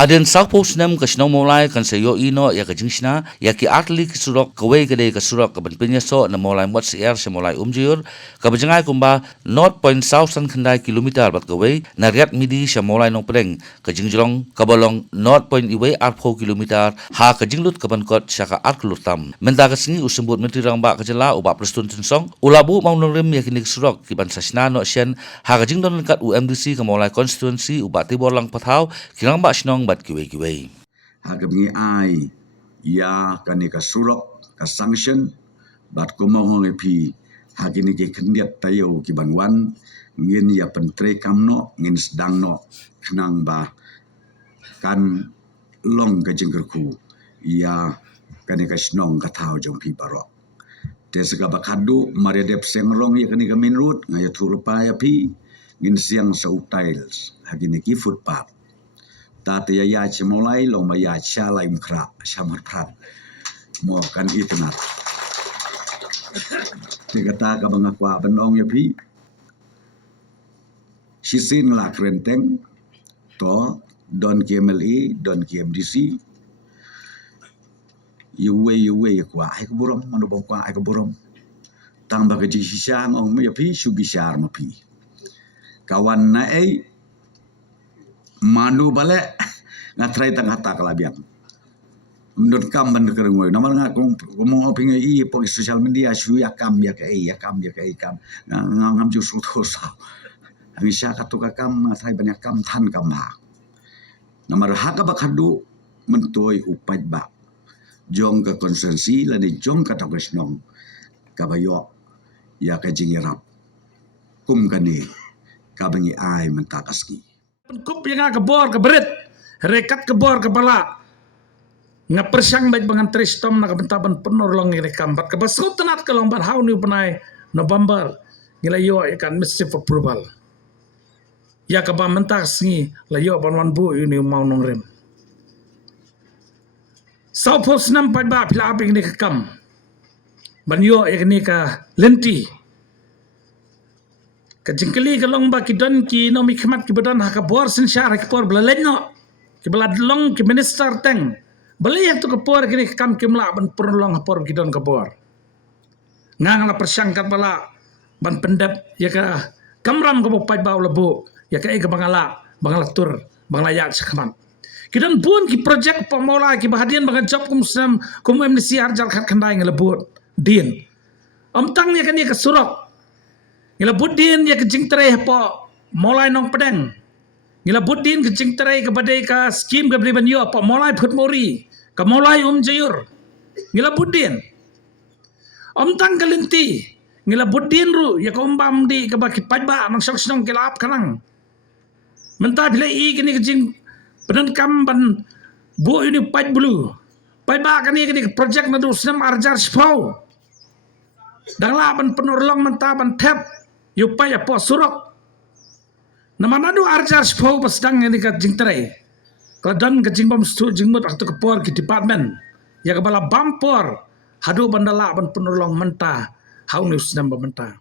Hadin South Nam ka snow molai kan sayo ino ya ka jingsna ya ki atli ki surok kawai ka dei ka surok ka benpinya so na molai wat siar se molai umjur ka bejangai kumba North Point South san khandai kilometer bat kawai na riat midi se molai nong preng ka jingjong ka bolong North Point iwai 4 kilometer ha ka jinglut ka ban kot saka arklutam menta ka singi usembut menteri rang ba ka jela uba prestun song ulabu mau nongrim ya ki surok ki ban sasna no sian ha ka jingdon kat UMDC ka molai constituency uba tibor lang pathau kirang ba snong bat kiwei Hagamni ai ya kanika surok ka sanction bat komong pi hagini ke kendiat tayo ki banwan ngin ya pentre kamno ngin sedang no kenang ba kan long ka jengkerku ya kanika snong ka thau jong pi barok desga bakadu maria dep sengrong ya kanika minrut ngaya thurupa ya pi ngin siang sau tiles hagini ki footpath tata ya cemolai long ba ya chalai mkra shamar prat mo kan itnat dikata ka banga kwa benong ya pi sisin la krenteng to don KMLE don KMDC yuwe kwa ai ko borom mano bo kwa ai ko borom tamba ka ji sisang ong ya pi subisar ma pi kawan na ai manu balik ngatrai tengah tak kalabian. Menurut kam ban kerengoi. Nama ngakung ngomong opini i po sosial media su ya kam ya ke kam. Ngam ju su sa. Bisa katuka kam ngatrai banyak kam tan kam ha. Nama haka bakadu mentoi upai ba. Jong ke konsensi lani jong ka takresnong. Kabayo ya ka jingirap. Kum kani kabangi ai mentakaski. Kup yang kebor keberit rekat kebor kepala ngapersang baik dengan tristom nak bentaban penur long ini kambat kebasut tenat ke lombar hau ni penai November ngilayo ikan mesti approval ya keba mentas ni layo banwan bu ini mau nongrem saupos nam pada pila api ini kekam banyo ini ka lenti kajingkeli kalong ba kidon ki no mikmat ki badan ha ka bor sin syar ki por blalen no ki balad long ki minister teng bali yang tu ka por kini kam ki mla ban perlong ha por kidon ka bor ngang la persangkat bala ban pendap ya ka kamram ka pai ba lebu ya ka e ka bangala tur bangala ya sakman kidon pun ki projek pemola ki bahadian bagan job kum sam kum MNC arjar khat khandai ngelebut din tang ya kan ya ka surok ngila budin ya kejing terai po molai nong pedang ngila budin kejing terai kepada ka skim ke beli banyo po molai phut mori ka molai jayur ngila budin tang kalenti ngila budin ru ya ka umbam di ka bakit pajba nang sok snong kilap kanang mentah bila i kini kejing pedan kam ban bu ini paj bulu pajba kani projek nadu senam arjar spau dang la ban penurlong mentah ban tap yupaya po surok nama nadu arjar spau pasdang ini ka jingtrai kadan ka jingbam stu jingmut aktu kepor ki department ya kepala bampor hadu bandala ban penulong mentah haunus namba mentah